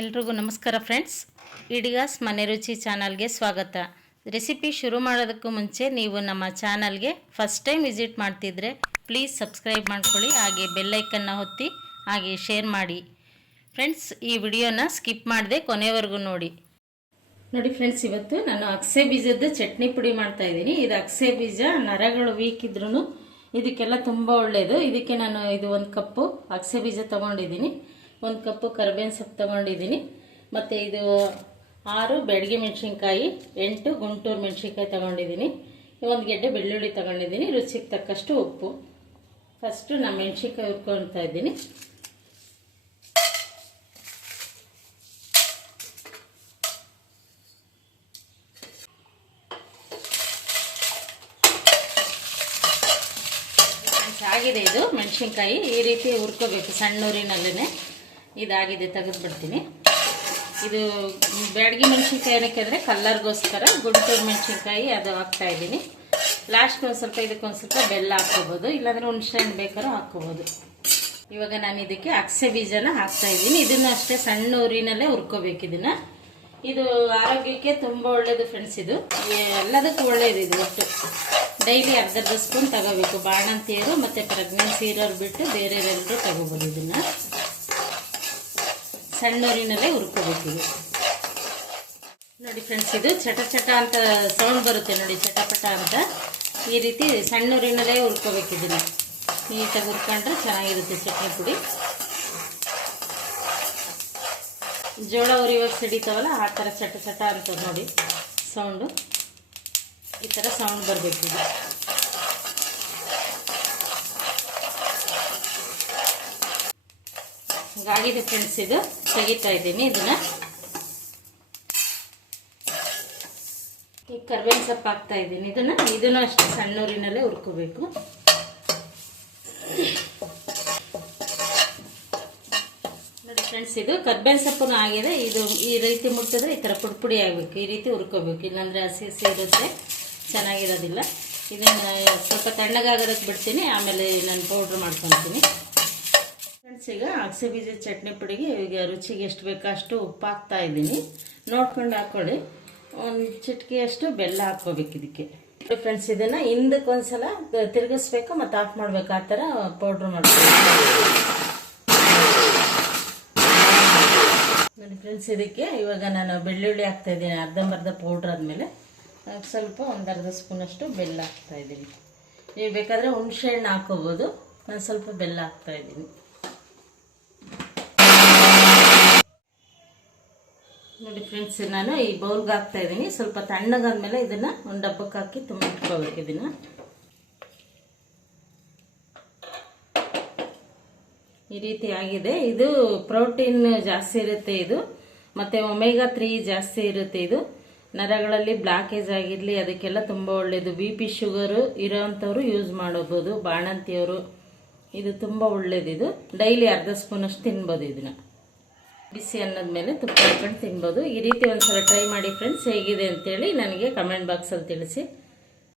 ಎಲ್ರಿಗೂ ನಮಸ್ಕಾರ ಫ್ರೆಂಡ್ಸ್. ಇಡಿಗಾಸ್ ಮನೆ ರುಚಿ ಚಾನಲ್ಗೆ ಸ್ವಾಗತ. ರೆಸಿಪಿ ಶುರು ಮಾಡೋದಕ್ಕೂ ಮುಂಚೆ ನೀವು ನಮ್ಮ ಚಾನಲ್ಗೆ ಫಸ್ಟ್ ಟೈಮ್ ವಿಸಿಟ್ ಮಾಡ್ತಿದ್ರೆ ಪ್ಲೀಸ್ ಸಬ್ಸ್ಕ್ರೈಬ್ ಮಾಡ್ಕೊಳ್ಳಿ, ಹಾಗೆ ಬೆಲ್ಲೈಕನ್ನ ಹೊತ್ತಿ ಹಾಗೆ ಶೇರ್ ಮಾಡಿ. ಫ್ರೆಂಡ್ಸ್, ಈ ವಿಡಿಯೋನ ಸ್ಕಿಪ್ ಮಾಡದೆ ಕೊನೆವರೆಗೂ ನೋಡಿ. ನೋಡಿ ಫ್ರೆಂಡ್ಸ್, ಇವತ್ತು ನಾನು ಅಕ್ಸೆ ಬೀಜದ ಚಟ್ನಿ ಪುಡಿ ಮಾಡ್ತಾ ಇದ್ದೀನಿ. ಇದು ಅಕ್ಸೆ ಬೀಜ, ನರಗಳು ವೀಕ್ ಇದ್ರೂ ಇದಕ್ಕೆಲ್ಲ ತುಂಬ ಒಳ್ಳೆಯದು ಇದಕ್ಕೆ ನಾನು ಇದು ಒಂದು ಕಪ್ಪು ಅಕ್ಸೆ ಬೀಜ ತೊಗೊಂಡಿದ್ದೀನಿ. ಒಂದು ಕಪ್ಪು ಕರಿಬೇವಿನ ಸೊಪ್ಪು ತೊಗೊಂಡಿದ್ದೀನಿ. ಮತ್ತು ಇದು ಆರು ಬೆಳಗ್ಗೆ ಮೆಣಸಿನ್ಕಾಯಿ, ಎಂಟು ಗುಂಟೂರು ಮೆಣಸಿನ್ಕಾಯಿ ತೊಗೊಂಡಿದ್ದೀನಿ. ಒಂದು ಗೆಡ್ಡೆ ಬೆಳ್ಳುಳ್ಳಿ ತೊಗೊಂಡಿದ್ದೀನಿ. ರುಚಿಗೆ ತಕ್ಕಷ್ಟು ಉಪ್ಪು. ಫಸ್ಟು ನಾನು ಮೆಣಸಿನ್ಕಾಯಿ ಹುರ್ಕೊಳ್ತಾ ಇದ್ದೀನಿ. ಆಗಿದೆ ಇದು ಮೆಣಸಿನ್ಕಾಯಿ. ಈ ರೀತಿ ಹುರ್ಕೋಬೇಕು ಸಣ್ಣ ಊರಿನಲ್ಲೇ ಇದಾಗಿದೆ ತೆಗೆದು ಬಿಡ್ತೀನಿ ಇದು ಬ್ಯಾಡಗಿ ಮೆಣಸಿನ್ಕಾಯಿ ಏನಕ್ಕೆ ಅಂದರೆ ಕಲ್ಲರ್ಗೋಸ್ಕರ, ಗುಂಟೂರು ಮೆಣಸಿನ್ಕಾಯಿ ಅದು ಹಾಕ್ತಾ ಇದ್ದೀನಿ. ಲಾಸ್ಟ್ ಒಂದು ಸ್ವಲ್ಪ ಇದಕ್ಕೊಂದು ಸ್ವಲ್ಪ ಬೆಲ್ಲ ಹಾಕ್ಕೋಬೋದು, ಇಲ್ಲಾಂದರೆ ಹುಣಸೆ ಹಣ್ಣು ಬೇಕಾದ್ರೂ ಹಾಕ್ಕೋಬೋದು. ಇವಾಗ ನಾನು ಇದಕ್ಕೆ ಅಕ್ಸೆ ಬೀಜನ ಹಾಕ್ತಾ ಇದ್ದೀನಿ. ಇದನ್ನು ಅಷ್ಟೇ ಸಣ್ಣ ಊರಿನಲ್ಲೇ ಹುರ್ಕೋಬೇಕು ಇದನ್ನು. ಇದು ಆರೋಗ್ಯಕ್ಕೆ ತುಂಬ ಒಳ್ಳೆಯದು ಫ್ರೆಂಡ್ಸ್ ಇದು. ಎಲ್ಲದಕ್ಕೂ ಒಳ್ಳೆಯದು ಇದು ಒಟ್ಟು. ಡೈಲಿ ಅರ್ಧ ಅರ್ಧ ಸ್ಪೂನ್ ತಗೋಬೇಕು. ಬಾಣಂತಿಯರು ಮತ್ತು ಪ್ರೆಗ್ನೆನ್ಸಿ ಇರೋರು ಬಿಟ್ಟು ಬೇರೆಯವರೆಲ್ಲರೂ ತಗೋಬೋದು ಇದನ್ನು. ಸಣ್ಣೂರಿನಲ್ಲೇ ಹುರ್ಕೋಬೇಕು ಇದು ನೋಡಿ ಫ್ರೆಂಡ್ಸ್ ಇದು ಚಟ ಚಟ ಅಂತ ಸೌಂಡ್ ಬರುತ್ತೆ ನೋಡಿ ಚಟಪಟ ಅಂತ. ಈ ರೀತಿ ಸಣ್ಣೂರಿನಲ್ಲೇ ಹುರ್ಕೋಬೇಕು ಇದನ್ನು. ನೀಟಾಗಿ ಹುರ್ಕೊಂಡ್ರೆ ಚೆನ್ನಾಗಿರುತ್ತೆ ಚಟ್ನಿ ಪುಡಿ. ಜೋಳ ಉರಿಯುವಾಗ ಸಿಡಿತಾವಲ್ಲ ಆ ಥರ ಚಟ ಚಟ ಅಂತ ನೋಡಿ ಸೌಂಡು ಈ ಥರ ಸೌಂಡ್ ಬರಬೇಕು ಇದು ಹಿಂಗಾಗಿದೆ ಫ್ರೆಂಡ್ಸ್ ಇದು ತೆಗಿತಾ ಇದ್ದೀನಿ ಇದನ್ನ. ಈ ಕರ್ಬೇವಿನ ಸೊಪ್ಪು ಹಾಕ್ತಾ ಇದ್ದೀನಿ ಇದನ್ನ. ಇದನ್ನು ಅಷ್ಟೇ ಸಣ್ಣೂರಿನಲ್ಲೇ ಹುರ್ಕೋಬೇಕು. ಫ್ರೆಂಡ್ಸ್ ಇದು ಕರ್ಬೇವಿನ ಸೊಪ್ಪು ಆಗಿದೆ. ಇದು ಈ ರೀತಿ ಮುಟ್ಟಿದ್ರೆ ಈ ಥರ ಪುಡಿ ಪುಡಿ ಆಗಬೇಕು. ಈ ರೀತಿ ಹುರ್ಕೋಬೇಕು. ಇಲ್ಲಾಂದರೆ ಹಸಿ ಹಸಿ ಇರುತ್ತೆ. ಚೆನ್ನಾಗಿರೋದಿಲ್ಲ. ಇದನ್ನು ಸ್ವಲ್ಪ ತಣ್ಣಗಾಗೋದಕ್ಕೆ ಬಿಡ್ತೀನಿ. ಆಮೇಲೆ ನಾನು ಪೌಡ್ರ್ ಮಾಡ್ಕೊತೀನಿ. ಫ್ರೆಂಡ್ಸ್ ಈಗ ಅಗಸೆ ಬೀಜ ಚಟ್ನಿ ಪುಡಿಗೆ ಈಗ ರುಚಿಗೆ ಎಷ್ಟು ಬೇಕೋ ಅಷ್ಟು ಉಪ್ಪು ಹಾಕ್ತಾ ಇದ್ದೀನಿ. ನೋಡ್ಕೊಂಡು ಹಾಕ್ಕೊಳ್ಳಿ ಒಂದು ಚಿಟಿಕೆಯಷ್ಟು ಬೆಲ್ಲ ಹಾಕ್ಕೋಬೇಕು ಇದಕ್ಕೆ. ಫ್ರೆಂಡ್ಸ್ ಇದನ್ನು ಹಿಂದಕ್ಕೆ ಒಂದ್ಸಲ ತಿರುಗಿಸ್ಬೇಕು ಮತ್ತು ಆಫ್ ಮಾಡಬೇಕು. ಆ ಥರ ಪೌಡ್ರ್ ಮಾಡ್ಬೇಕು ನೋಡಿ ಫ್ರೆಂಡ್ಸ್ ಇದಕ್ಕೆ ಇವಾಗ ನಾನು ಬೆಳ್ಳುಳ್ಳಿ ಹಾಕ್ತಾ ಇದ್ದೀನಿ. ಅರ್ಧಂಬರ್ಧ ಪೌಡ್ರ್ ಆದಮೇಲೆ ಸ್ವಲ್ಪ ಒಂದು ಅರ್ಧ ಸ್ಪೂನಷ್ಟು ಬೆಲ್ಲ ಹಾಕ್ತಾ ಇದ್ದೀನಿ. ನೀವು ಬೇಕಾದರೆ ಹುಣಸೆ ಹಣ್ಣು ಹಾಕೋಬೋದು ನಾನು ಸ್ವಲ್ಪ ಬೆಲ್ಲ ಹಾಕ್ತಾ ಇದ್ದೀನಿ. ನೋಡಿ ಫ್ರೆಂಡ್ಸ್ ನಾನು ಈ ಬೌಲ್ಗೆ ಹಾಕ್ತಾ ಇದ್ದೀನಿ. ಸ್ವಲ್ಪ ತಣ್ಣಗಾದ್ಮೇಲೆ ಇದನ್ನು ಒಂದು ಡಬ್ಬಕ್ಕೆ ಹಾಕಿ ತುಂಬ ಇಟ್ಕೋಬೇಕು ಇದನ್ನು. ಈ ರೀತಿ ಆಗಿದೆ. ಇದು ಪ್ರೋಟೀನ್ ಜಾಸ್ತಿ ಇರುತ್ತೆ ಇದು. ಮತ್ತು ಒಮೆಗಾ ತ್ರೀ ಜಾಸ್ತಿ ಇರುತ್ತೆ ಇದು. ನರಗಳಲ್ಲಿ ಬ್ಲಾಕೇಜ್ ಆಗಿರಲಿ, ಅದಕ್ಕೆಲ್ಲ ತುಂಬ ಒಳ್ಳೆಯದು ಬಿ ಪಿ ಶುಗರು ಇರೋವಂಥವ್ರು ಯೂಸ್ ಮಾಡಬಹುದು ಬಾಣಂತಿಯವರು, ಇದು ತುಂಬ ಒಳ್ಳೇದಿದು. ಡೈಲಿ ಅರ್ಧ ಸ್ಪೂನಷ್ಟು ತಿನ್ಬೋದು ಇದನ್ನು. ಬಿಸಿ ಅನ್ನದ ಮೇಲೆ ತುಪ್ಪ ಹಾಕೊಂಡು ತಿನ್ಬೋದು. ಈ ರೀತಿ ಒಂದ್ಸಲ ಟ್ರೈ ಮಾಡಿ ಫ್ರೆಂಡ್ಸ್ ಹೇಗಿದೆ ಅಂತೇಳಿ ನನಗೆ ಕಮೆಂಟ್ ಬಾಕ್ಸಲ್ಲಿ ತಿಳಿಸಿ.